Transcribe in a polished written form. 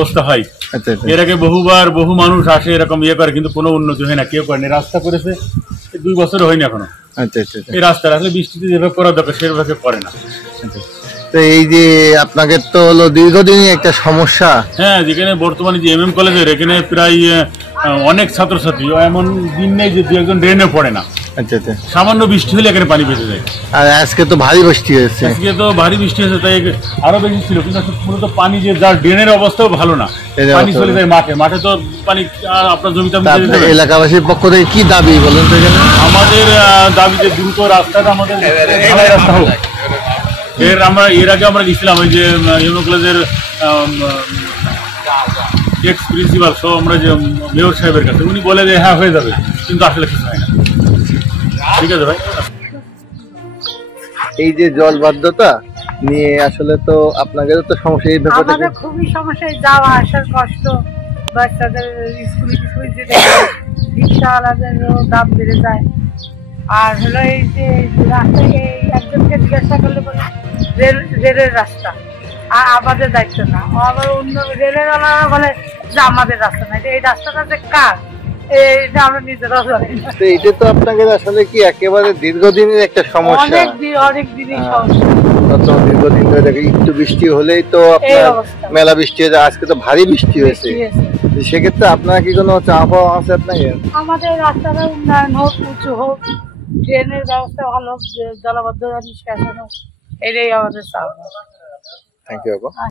অবস্থা হয়। এর আগে বহুবার বহু মানুষ আসে এরকম ইয়ে করে, কিন্তু কোনো উন্নতি হয় না, কেউ করেনি। রাস্তা করেছে 2 বছর হয়নি এখনো। এই রাস্তা আসলে বৃষ্টিতে যেভাবে করা দরকার সেভাবে করে না। তো এই যে আপনাকে তো হলো দীর্ঘদিনই একটা সমস্যা। হ্যাঁ, যেখানে বর্তমানে যে MM কলেজের এখানে প্রায় অনেক ছাত্রছাত্রী, এমন দিন নেই যে 2-1 জন ড্রেনে পড়ে না। সামান্য বৃষ্টি হলে এখানে পানি বেঁচে যায়। আর আজকে তো ভারী বৃষ্টি হয়েছে। আজকে তো ভারী বৃষ্টি হয়েছে, তাই আরো বেশি ছিল। কিন্তু মূলত পানি যে যার ড্রেনের অবস্থাও ভালো না, পানি চলে যায় মাঠে। মাঠে তো পানি আপনার জমিতে। এলাকাবাসীর পক্ষ থেকে কি দাবি বলেন তো? আমাদের দাবি যে দ্রুত রাস্তাটা আমাদের ঢালাই রাস্তা হোক। এর আগে আমরা গেছিলাম ওই যে MM কলেজের এক্স প্রিন্সিপাল সহ আমরা যে মেয়র সাহেবের কাছে, উনি বলে যে হ্যাঁ হয়ে যাবে, কিন্তু আসলে কিছু হয় না। ঠিক আছে ভাই। এই যে জলবদ্ধতা নিয়ে আসলে তো আপনাদেরও তো সমস্যা। এই ব্যাপারে আমাদের খুবই সমস্যা, যাওয়া আসার কষ্ট, বাচ্চাদের স্কুলে যেতে রিক্সাওয়ালাদেরও দাম বেড়ে যায়। আর হলো এই যে রাস্তায় একজনকে জিজ্ঞাসা করলে বলে রেলের রাস্তা, আর আমাদের দায়িত্ব না। আবার অন্য রেলের ওনারা বলে যে আমাদের রাস্তা না, এই রাস্তাটা যে কার এটা আমরা নিজেরাও জানি না। এটা তো আপনাদের আসলে কি একেবারে দীর্ঘদিনের একটা সমস্যা। অনেক দিনের সমস্যা। দীর্ঘদিন ধরে দেখি একটু বৃষ্টি হলেই তো আপনার মেলা বৃষ্টি হয়ে যায়। আজকে তো ভারী বৃষ্টি হয়েছে, সেক্ষেত্রে আপনার কি কোনো চা পাওয়া আছে আপনাকে? আমাদের রাস্তাটা উন্নয়ন হোক, উঁচু হোক, ট্রেনের ব্যবস্থা ভালো হোক, জলবদ্ধতা নিষ্কাশন হোক, এটাই আমাদের চাওয়া। Thank you.